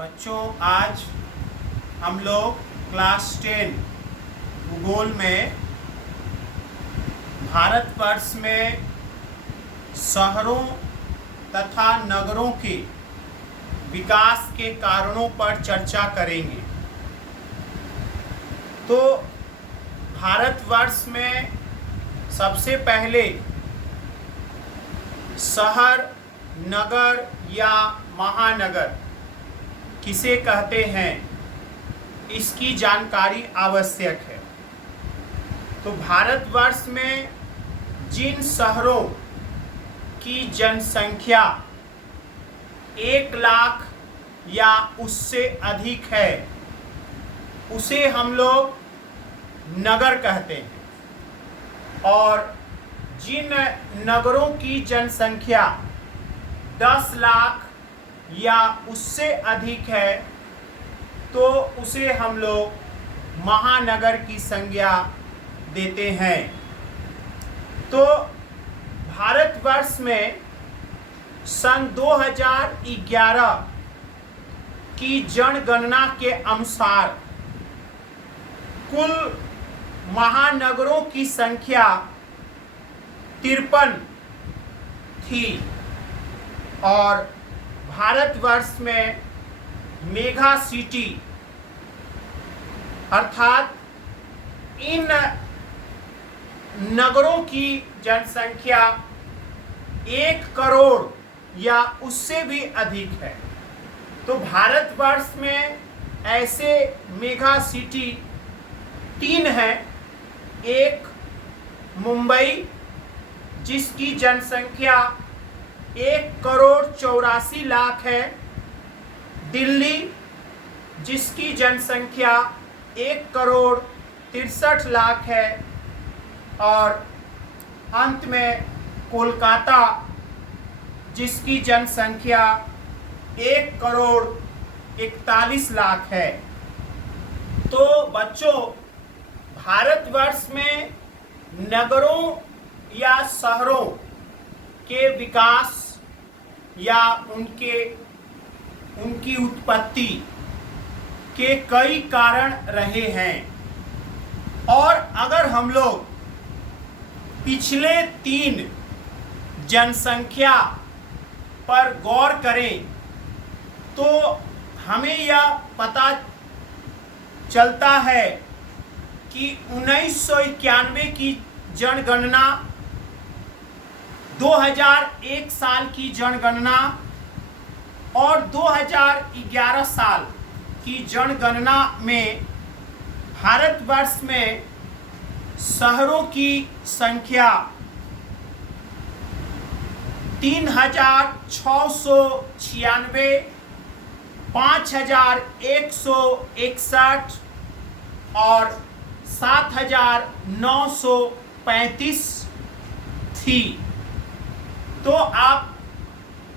बच्चों, आज हम लोग क्लास 10 भूगोल में भारतवर्ष में शहरों तथा नगरों के विकास के कारणों पर चर्चा करेंगे। तो भारतवर्ष में सबसे पहले शहर, नगर या महानगर किसे कहते हैं, इसकी जानकारी आवश्यक है। तो भारतवर्ष में जिन शहरों की जनसंख्या 1 लाख या उससे अधिक है उसे हम लोग नगर कहते हैं, और जिन नगरों की जनसंख्या 10 लाख या उससे अधिक है तो उसे हम लोग महानगर की संज्ञा देते हैं। तो भारतवर्ष में सन 2011 की जनगणना के अनुसार कुल महानगरों की संख्या 53 थी, और भारतवर्ष में मेगा सिटी अर्थात इन नगरों की जनसंख्या 1 करोड़ या उससे भी अधिक है। तो भारतवर्ष में ऐसे मेगा सिटी 3 हैं। एक मुंबई, जिसकी जनसंख्या 1 करोड़ 84 लाख है। दिल्ली, जिसकी जनसंख्या 1 करोड़ 63 लाख है। और अंत में कोलकाता, जिसकी जनसंख्या 1 करोड़ 41 लाख है। तो बच्चों, भारतवर्ष में नगरों या शहरों के विकास या उनकी उत्पत्ति के कई कारण रहे हैं। और अगर हम लोग पिछले 3 जनसंख्या पर गौर करें तो हमें यह पता चलता है कि 1991 की जनगणना, 2001 साल की जनगणना और 2011 साल की जनगणना में भारतवर्ष में शहरों की संख्या 3696, 5161 और 7935 थी। तो आप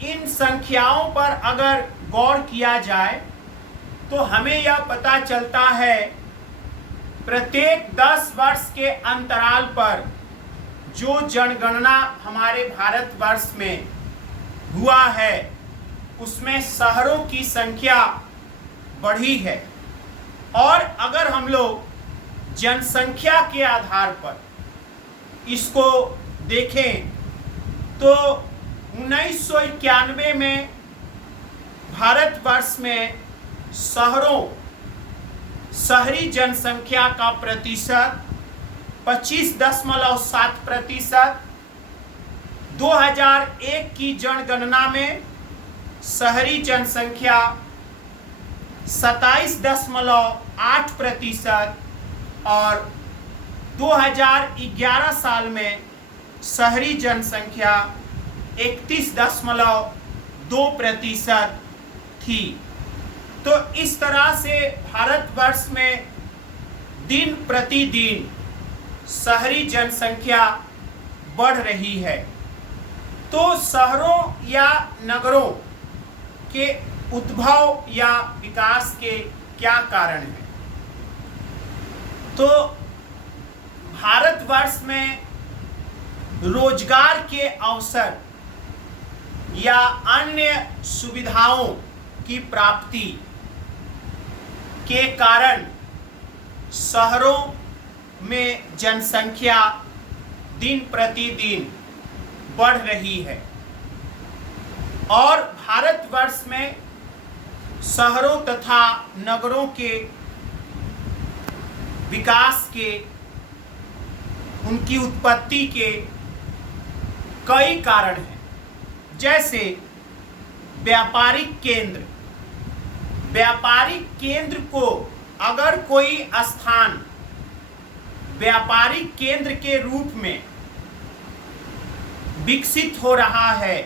इन संख्याओं पर अगर गौर किया जाए तो हमें यह पता चलता है प्रत्येक 10 वर्ष के अंतराल पर जो जनगणना हमारे भारतवर्ष में हुआ है उसमें शहरों की संख्या बढ़ी है। और अगर हम लोग जनसंख्या के आधार पर इसको देखें तो 1991 में भारतवर्ष में शहरी जनसंख्या का प्रतिशत 25.7%, 2001 की जनगणना में शहरी जनसंख्या 27.8% और 2011 साल में शहरी जनसंख्या 31.2% थी। तो इस तरह से भारतवर्ष में दिन प्रतिदिन शहरी जनसंख्या बढ़ रही है। तो शहरों या नगरों के उद्भव या विकास के क्या कारण हैं? तो भारतवर्ष में रोजगार के अवसर या अन्य सुविधाओं की प्राप्ति के कारण शहरों में जनसंख्या दिन प्रतिदिन बढ़ रही है और भारतवर्ष में शहरों तथा नगरों के विकास के, उनकी उत्पत्ति के कई कारण हैं। जैसे व्यापारिक केंद्र को अगर कोई स्थान व्यापारिक केंद्र के रूप में विकसित हो रहा है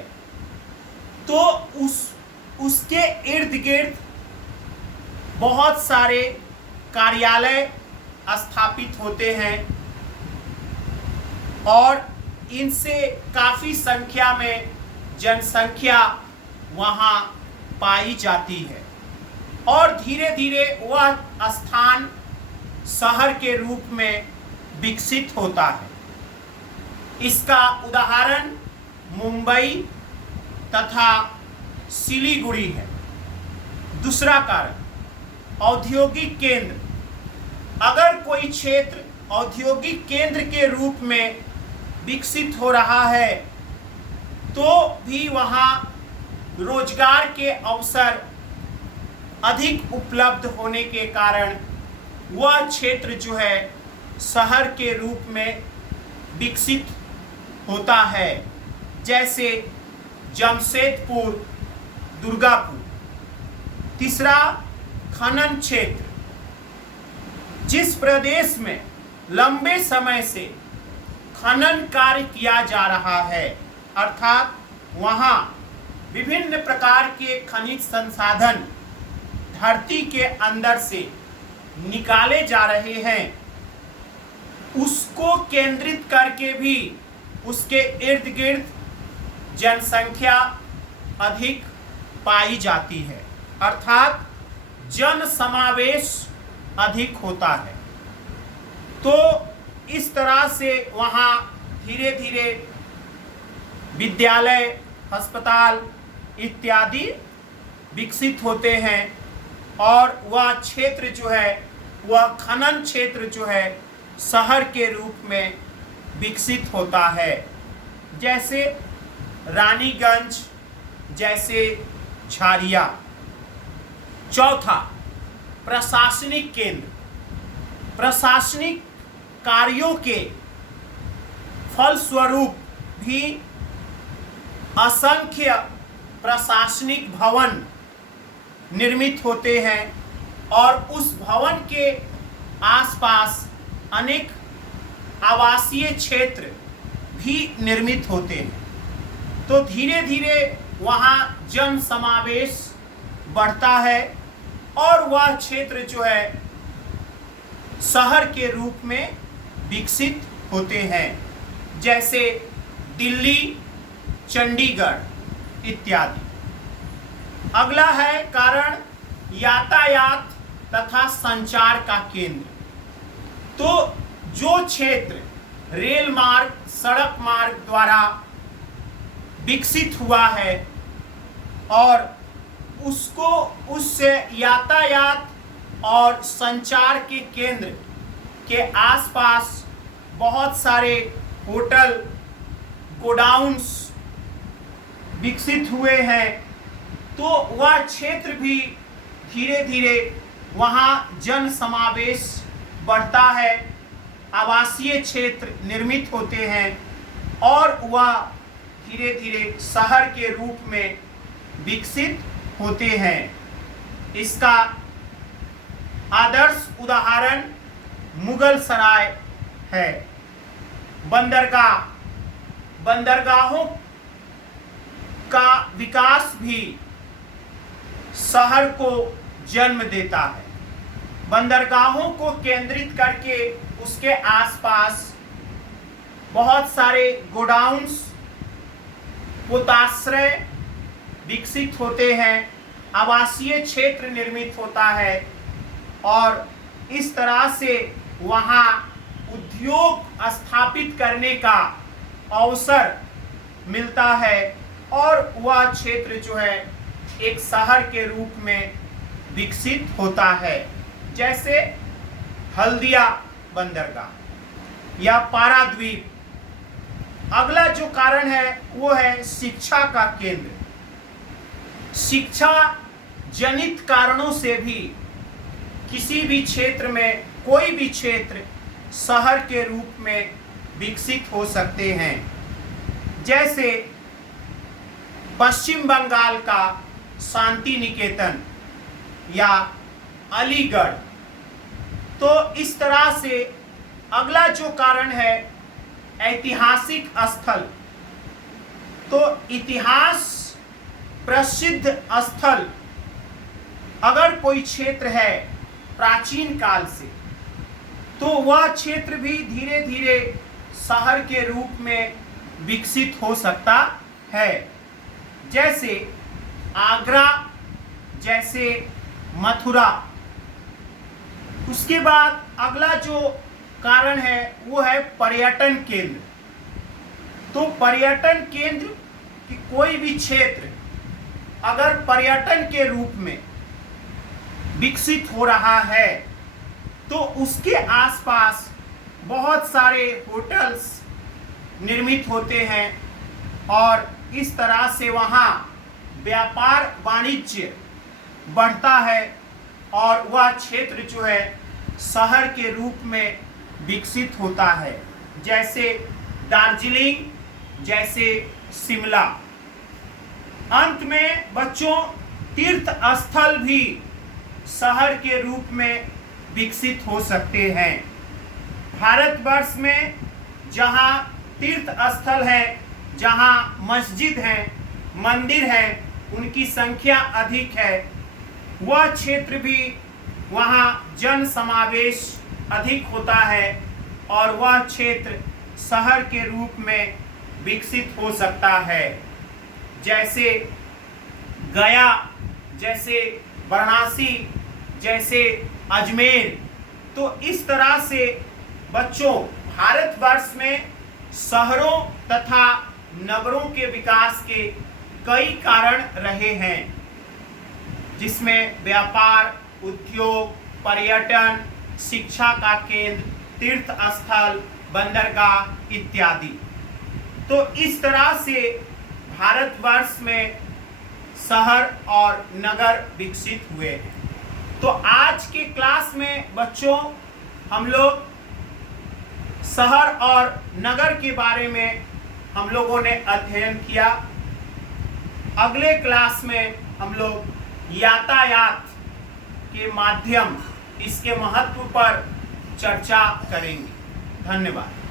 तो उसके इर्द गिर्द बहुत सारे कार्यालय स्थापित होते हैं और इनसे काफ़ी संख्या में जनसंख्या वहाँ पाई जाती है और धीरे धीरे वह स्थान शहर के रूप में विकसित होता है। इसका उदाहरण मुंबई तथा सिलीगुड़ी है। दूसरा कारण औद्योगिक केंद्र। अगर कोई क्षेत्र औद्योगिक केंद्र के रूप में विकसित हो रहा है तो भी वहाँ रोजगार के अवसर अधिक उपलब्ध होने के कारण वह क्षेत्र जो है शहर के रूप में विकसित होता है। जैसे जमशेदपुर, दुर्गापुर। तीसरा, खनन क्षेत्र। जिस प्रदेश में लंबे समय से खनन कार्य किया जा रहा है, अर्थात वहाँ विभिन्न प्रकार के खनिज संसाधन धरती के अंदर से निकाले जा रहे हैं, उसको केंद्रित करके भी उसके इर्द गिर्द जनसंख्या अधिक पाई जाती है, अर्थात जन समावेश अधिक होता है। तो इस तरह से वहाँ धीरे धीरे विद्यालय, अस्पताल इत्यादि विकसित होते हैं और वह क्षेत्र जो है, वह खनन क्षेत्र जो है शहर के रूप में विकसित होता है। जैसे रानीगंज, जैसे झारिया। चौथा, प्रशासनिक केंद्र। प्रशासनिक कार्यों के फलस्वरूप भी असंख्य प्रशासनिक भवन निर्मित होते हैं और उस भवन के आसपास अनेक आवासीय क्षेत्र भी निर्मित होते हैं। तो धीरे धीरे वहाँ जन समावेश बढ़ता है और वह क्षेत्र जो है शहर के रूप में विकसित होते हैं। जैसे दिल्ली, चंडीगढ़ इत्यादि। अगला है कारण यातायात तथा संचार का केंद्र। तो जो क्षेत्र रेल मार्ग, सड़क मार्ग द्वारा विकसित हुआ है और उसको उससे यातायात और संचार के केंद्र के आसपास बहुत सारे होटल, गोडाउन्स विकसित हुए हैं, तो वह क्षेत्र भी धीरे धीरे वहाँ जन समावेश बढ़ता है, आवासीय क्षेत्र निर्मित होते हैं और वह धीरे धीरे शहर के रूप में विकसित होते हैं। इसका आदर्श उदाहरण मुगल सराय है। बंदरगाहों का विकास भी शहर को जन्म देता है। बंदरगाहों को केंद्रित करके उसके आसपास बहुत सारे गोडाउन्स, पोताश्रय विकसित होते हैं, आवासीय क्षेत्र निर्मित होता है और इस तरह से वहाँ उद्योग स्थापित करने का अवसर मिलता है और वह क्षेत्र जो है एक शहर के रूप में विकसित होता है। जैसे हल्दिया बंदरगाह या पाराद्वीप। अगला जो कारण है वो है शिक्षा का केंद्र। शिक्षा जनित कारणों से भी किसी भी क्षेत्र में, कोई भी क्षेत्र शहर के रूप में विकसित हो सकते हैं। जैसे पश्चिम बंगाल का शांति निकेतन या अलीगढ़। तो इस तरह से अगला जो कारण है ऐतिहासिक स्थल। तो इतिहास प्रसिद्ध स्थल अगर कोई क्षेत्र है प्राचीन काल से, तो वह क्षेत्र भी धीरे धीरे शहर के रूप में विकसित हो सकता है। जैसे आगरा, जैसे मथुरा। उसके बाद अगला जो कारण है वो है पर्यटन केंद्र। तो पर्यटन केंद्र कि कोई भी क्षेत्र अगर पर्यटन के रूप में विकसित हो रहा है तो उसके आसपास बहुत सारे होटल्स निर्मित होते हैं और इस तरह से वहाँ व्यापार वाणिज्य बढ़ता है और वह क्षेत्र जो है शहर के रूप में विकसित होता है। जैसे दार्जिलिंग, जैसे शिमला। अंत में बच्चों, तीर्थ स्थल भी शहर के रूप में विकसित हो सकते हैं। भारतवर्ष में जहाँ तीर्थ स्थल है, जहाँ मस्जिद हैं, मंदिर हैं, उनकी संख्या अधिक है, वह क्षेत्र भी वहाँ जन समावेश अधिक होता है और वह क्षेत्र शहर के रूप में विकसित हो सकता है। जैसे गया, जैसे वाराणसी, जैसे अजमेर। तो इस तरह से बच्चों, भारतवर्ष में शहरों तथा नगरों के विकास के कई कारण रहे हैं, जिसमें व्यापार, उद्योग, पर्यटन, शिक्षा का केंद्र, तीर्थ स्थल, बंदरगाह इत्यादि। तो इस तरह से भारतवर्ष में शहर और नगर विकसित हुए हैं। तो आज के क्लास में बच्चों हम लोग शहर और नगर के बारे में हम लोगों ने अध्ययन किया। अगले क्लास में हम लोग यातायात के माध्यम, इसके महत्व पर चर्चा करेंगे। धन्यवाद।